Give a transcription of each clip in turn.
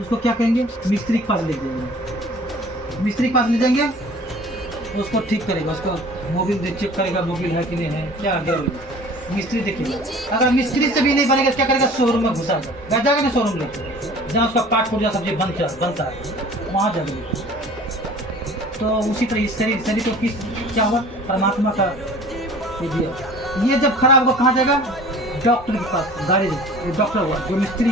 उसको क्या करेंगे, मिस्त्री के पास ले जाएंगे। मिस्त्री के पास ले जाएंगे, उसको ठीक करेगा, उसको मोबिल चेक करेगा, मोबिल है कि नहीं है, क्या आ गया मिस्त्री देखेगा। अगर मिस्त्री से भी नहीं बनेगा क्या करेगा, शोरूम में घुसाएगा, बैठ जाएगा ना शोरूम में, जहाँ उसका पार्ट पुर्जा सब्जी बनता है वहाँ जाएगा। तो उसी तरह इस शरीर को किस क्या हुआ, परमात्मा का ये दिया। ये जब खराब होगा कहाँ जाएगा, डॉक्टर के पास, गाड़ी डॉक्टर हुआ जो मिस्त्री,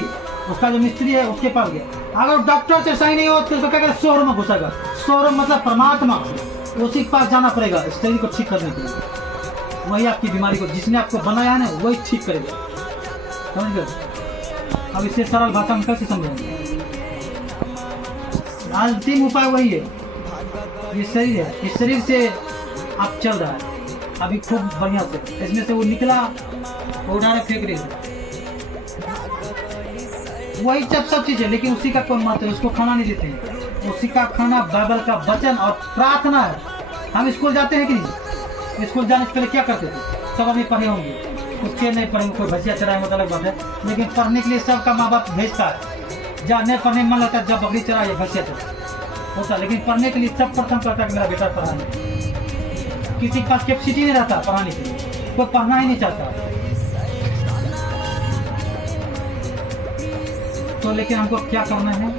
उसका जो मिस्त्री है उसके पास गया। अगर डॉक्टर से सही नहीं हो तो उसको क्या करेगा, शोरूम में घुसाएगा। शोरूम मतलब परमात्मा, उसी के पास जाना पड़ेगा शरीर को ठीक करने के लिए। वही आपकी बीमारी को, जिसने आपको बनाया है ना वही ठीक करेगा, समझ गए। अब इससे सरल भाषा में कैसे समझेंगे, अंतिम उपाय वही है। ये शरीर है, इस शरीर से आप चल रहा है अभी खूब बढ़िया से, इसमें से वो निकला, वो डायरेक्ट फेंक रही है, वही सब चीज है, लेकिन उसी का कोई महत्व है, उसको खाना नहीं देते हैं। उसी का खाना बाइबल का वचन और प्रार्थना है। हम स्कूल जाते हैं कि नहीं, स्कूल जाने से पहले क्या करते थे, सब अभी पढ़े होंगे, कुछ नहीं पढ़ेंगे, कोई भैंसिया चराए मतलब अलग बात है, लेकिन पढ़ने के लिए सबका माँ बाप भेजता है। जहाँ नहीं पढ़ने में मन लगता है, जब बकरी चराए भैंसिया चराए होता, लेकिन पढ़ने के लिए सब प्रथम करता है कि मेरा बेटा पढ़ाने। किसी के पास कैपेसिटी नहीं रहता पढ़ाने के लिए, कोई पढ़ना ही नहीं चाहता। तो लेकिन हमको क्या करना है,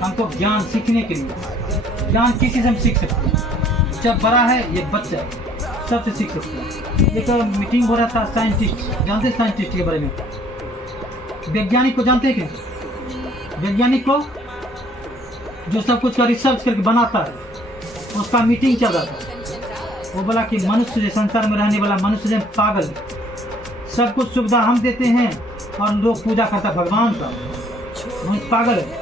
हमको ज्ञान सीखने के लिए, ज्ञान किसी से हम सीख सकते हैं। जब बड़ा है ये बच्चा सबसे सीख सकते हैं। एक मीटिंग हो रहा था, साइंटिस्ट जानते हैं, साइंटिस्ट के बारे में, वैज्ञानिक को जानते हैं क्या, वैज्ञानिक को जो सब कुछ का रिसर्च करके बनाता है, उसका मीटिंग चल रहा था। वो बोला कि मनुष्य संसार में रहने वाला मनुष्य पागल, सब कुछ सुविधा हम देते हैं और लोग पूजा करता है भगवान का, मनुष्य पागल है।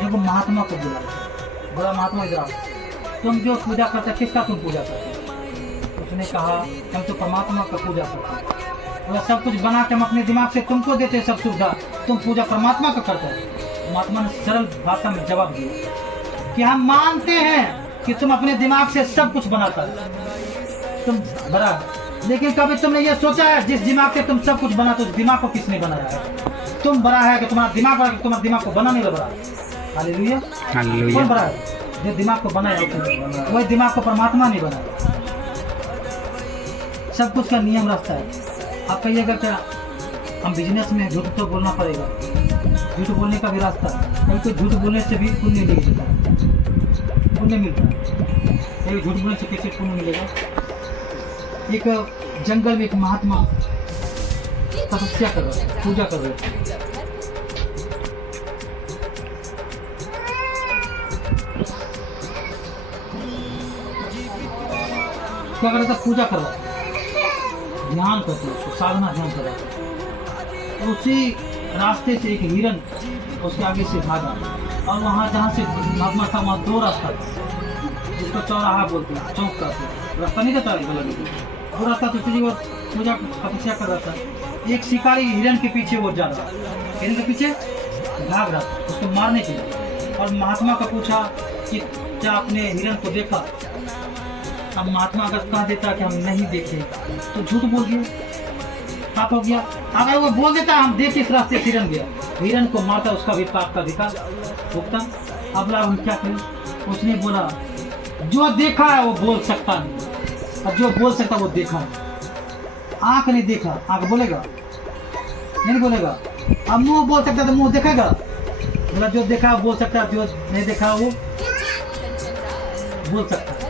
देखो महात्मा को बोला, बड़ा महात्मा इधर, तुम जो पूजा करते किसका तुम पूजा करते, उसने कहा हम तो परमात्मा का पूजा करते हैं। सब कुछ बना के हम अपने दिमाग से तुमको देते हैं सब सुविधा, तुम पूजा परमात्मा का करते हो। महात्मा ने सरल भाषा में जवाब दिया कि हम मानते हैं कि तुम अपने दिमाग से सब कुछ बनाता है, तुम बड़ा, लेकिन कभी तुमने ये सोचा है जिस दिमाग से तुम सब कुछ बनाते हो, उस दिमाग को किसने बनाया है, तुम बड़ा है कि तुम्हारा दिमाग बड़ा, तुम्हारे दिमाग को बनाने वाला बड़ा। हालेलुया, कौन बड़ा है, जो दिमाग को बनाया, वही दिमाग को परमात्मा नहीं बनाया। सब कुछ का नियम रास्ता है। आप कहिएगा क्या हम बिजनेस में झूठ तो बोलना पड़ेगा, झूठ बोलने का भी रास्ता है, कहीं कोई झूठ बोलने से भी पुण्य नहीं मिलता, पुण्य मिलता है, कहीं झूठ बोलने से कैसे पुण्य मिलेगा। एक जंगल में एक महात्मा तपस्या कर रहे, पूजा कर रहे थे, क्या कर रहा था, पूजा कर रहा था, ध्यान करते हैं, साधना ध्यान कर रहा था। तो उसी रास्ते से एक हिरन उसके आगे से भागा, और वहाँ जहाँ से महात्मा था वहाँ दो रास्ता था, जिसको चौराहा बोलते हैं, चौक का रास्ता नहीं रहता है गलत, वो रास्ता तो उसी वो पूजा तपस्या कर रहा था। एक शिकारी हिरन के पीछे वो जा रहा, हिरन के पीछे भाग रहा था उसको मारने के लिए। और महात्मा का पूछा कि क्या आपने हिरन को देखा। अब महात्मा अगर कह देता कि हम नहीं देखे तो झूठ बोल दिया, पाप हो गया। अगर वो बोल देता हम देखे इस रास्ते हिरन गया, हिरन को मारता, उसका भी पाप का अधिकार भुगता। अब हम क्या करें, उसने बोला जो देखा है वो बोल सकता नहीं, अब जो बोल सकता वो देखा है। आंख नहीं देखा, आंख बोलेगा नहीं बोलेगा। अब मुंह बोल सकता तो मुंह देखेगा, बोला जो देखा बोल सकता, जो नहीं देखा वो बोल सकता।